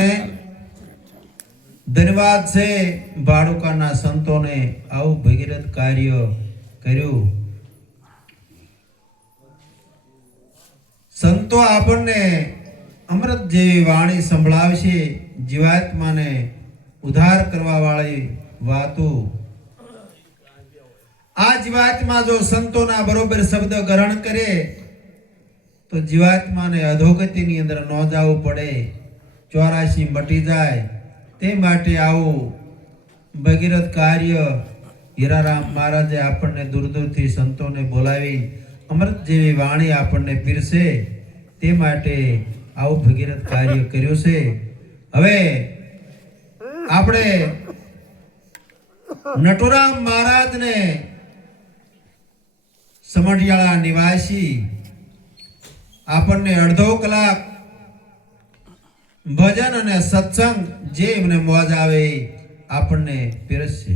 આપણને ધન્યવાદ છે ભાડુકાના સંતોને આવું ભગીરથ કાર્ય કર્યું. સંતો આપણને અમૃત જેવી વાણી સંભળાવશે, જીવાત્માને ઉદ્ધાર કરવા વાળી વાતો. આ જીવાત્મા જો સંતોના બરોબર શબ્દ ગ્રહણ કરે, તો જીવાત્માને અધોગતિની અંદર ન જવું પડે. ચોરાશી મટી જાય. તે માટે આવું ભગીરથ કાર્ય હીરારામ મહારાજે આપણને દૂર દૂરથી સંતોને બોલાવી, અમૃત જેવી વાણી આપણને પીરશે તે માટે આવું ભગીરથ કાર્ય કર્યું છે. હવે આપણે નટુરામ મહારાજને સમઢિયાળા નિવાસી, આપણને અડધો કલાક ભજન અને સત્સંગ જે એમને મોજ આવે એ આપણને પીરસશે